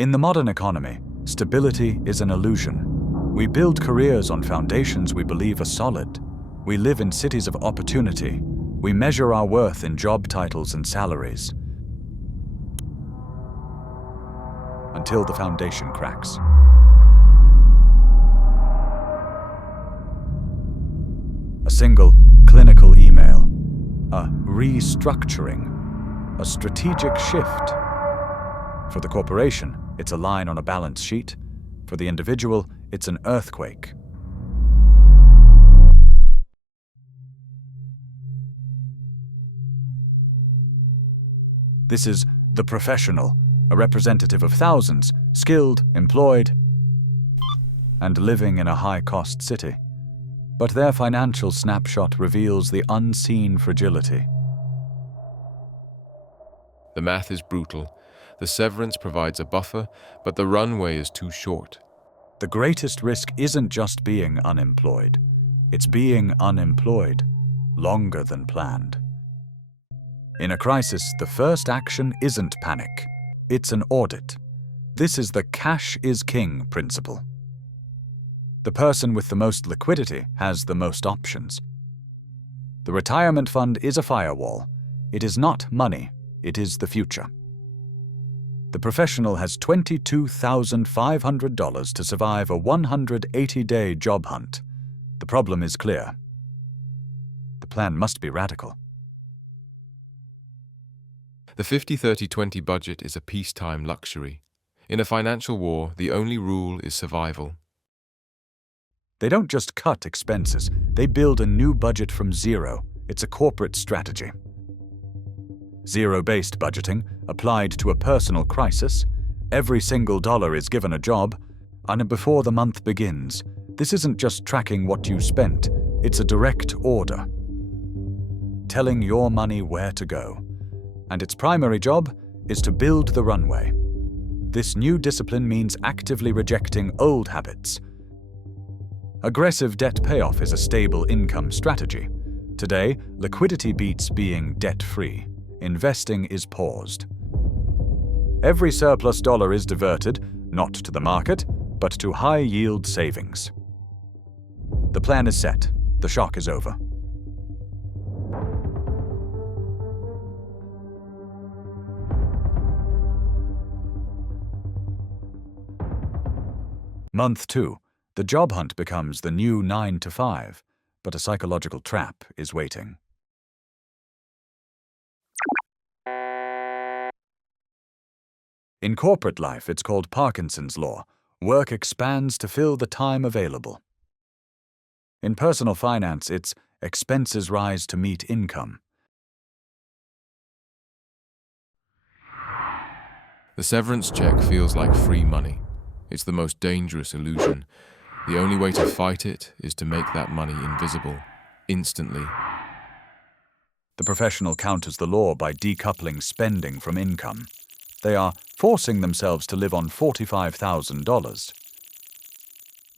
In the modern economy, stability is an illusion. We build careers on foundations we believe are solid. We live in cities of opportunity. We measure our worth in job titles and salaries. Until the foundation cracks. A single clinical email, a restructuring, a strategic shift. For the corporation, it's a line on a balance sheet. For the individual, it's an earthquake. This is the professional, a representative of thousands, skilled, employed, and living in a high-cost city. But their financial snapshot reveals the unseen fragility. The math is brutal. The severance provides a buffer, but the runway is too short. The greatest risk isn't just being unemployed. It's being unemployed longer than planned. In a crisis, the first action isn't panic. It's an audit. This is the cash is king principle. The person with the most liquidity has the most options. The retirement fund is a firewall. It is not money. It is the future. The professional has $22,500 to survive a 180-day job hunt. The problem is clear. The plan must be radical. The 50-30-20 budget is a peacetime luxury. In a financial war, the only rule is survival. They don't just cut expenses, they build a new budget from zero. It's a corporate strategy. Zero-based budgeting, applied to a personal crisis. Every single dollar is given a job, and before the month begins, this isn't just tracking what you spent, it's a direct order. Telling your money where to go. And its primary job is to build the runway. This new discipline means actively rejecting old habits. Aggressive debt payoff is a stable income strategy. Today, liquidity beats being debt-free. Investing is paused. Every surplus dollar is diverted, not to the market, but to high-yield savings. The plan is set. The shock is over. Month 2. The job hunt becomes the new 9 to 5, but a psychological trap is waiting. In corporate life, it's called Parkinson's law. Work expands to fill the time available. In personal finance, it's expenses rise to meet income. The severance check feels like free money. It's the most dangerous illusion. The only way to fight it is to make that money invisible, instantly. The professional counters the law by decoupling spending from income. They are forcing themselves to live on $45,000.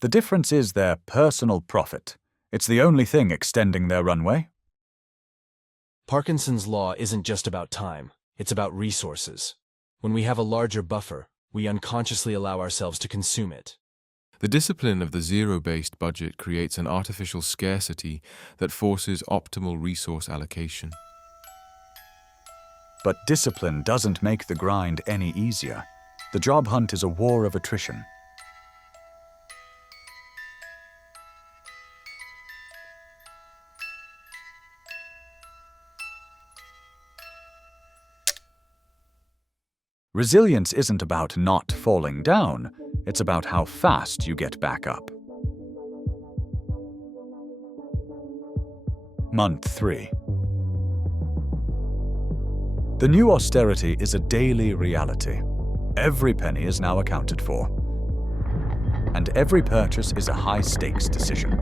The difference is their personal profit. It's the only thing extending their runway. Parkinson's law isn't just about time, it's about resources. When we have a larger buffer, we unconsciously allow ourselves to consume it. The discipline of the zero-based budget creates an artificial scarcity that forces optimal resource allocation. But discipline doesn't make the grind any easier. The job hunt is a war of attrition. Resilience isn't about not falling down, it's about how fast you get back up. Month 3. The new austerity is a daily reality. Every penny is now accounted for. And every purchase is a high-stakes decision.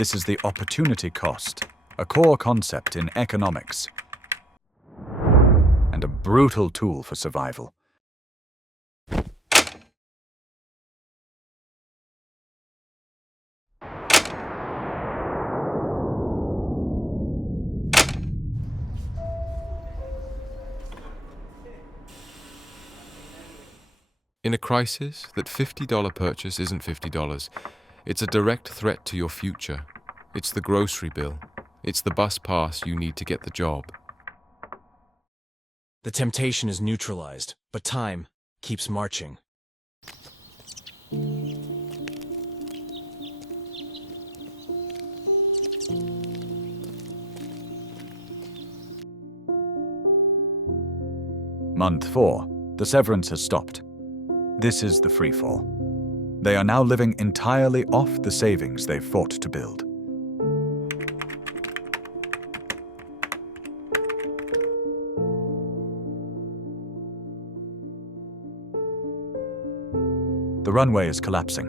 This is the opportunity cost, a core concept in economics, and a brutal tool for survival. In a crisis, that $50 purchase isn't $50. It's a direct threat to your future. It's the grocery bill. It's the bus pass you need to get the job. The temptation is neutralized, but time keeps marching. Month 4. The severance has stopped. This is the freefall. They are now living entirely off the savings they've fought to build. The runway is collapsing.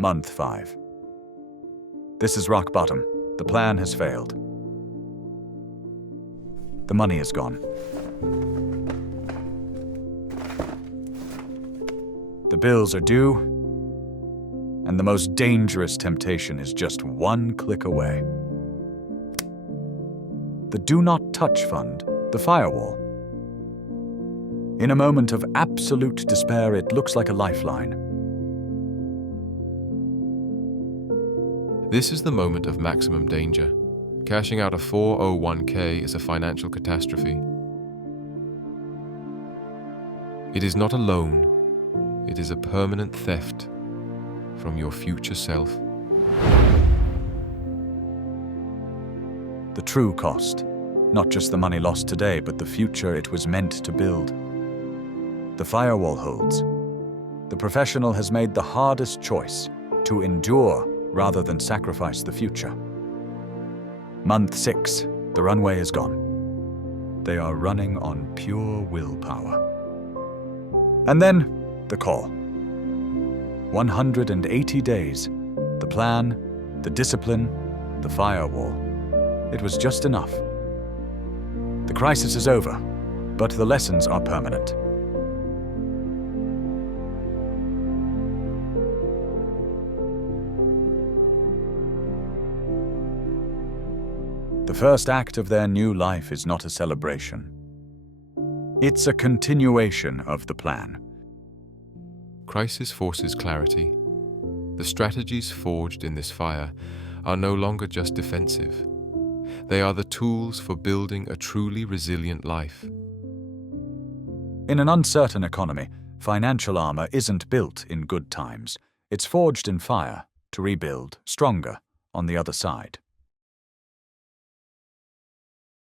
Month 5. This is rock bottom. The plan has failed. The money is gone. The bills are due, and the most dangerous temptation is just one click away. The Do Not Touch Fund, the FIREWALL. In a moment of absolute despair, it looks like a lifeline. This is the moment of maximum danger. Cashing out a 401k is a financial catastrophe. It is not a loan. It is a permanent theft from your future self. The true cost, not just the money lost today, but the future it was meant to build. The FIREWALL holds. The professional has made the hardest choice, to endure rather than sacrifice the future. Month 6. The runway is gone. They are running on pure willpower. And then, the call. 180 days. The plan, the discipline, the FIREWALL. It was just enough. The crisis is over, but the lessons are permanent. The first act of their new life is not a celebration. It's a continuation of the plan. Crisis forces clarity. The strategies forged in this fire are no longer just defensive. They are the tools for building a truly resilient life. In an uncertain economy, financial armor isn't built in good times. It's forged in fire to rebuild stronger on the other side.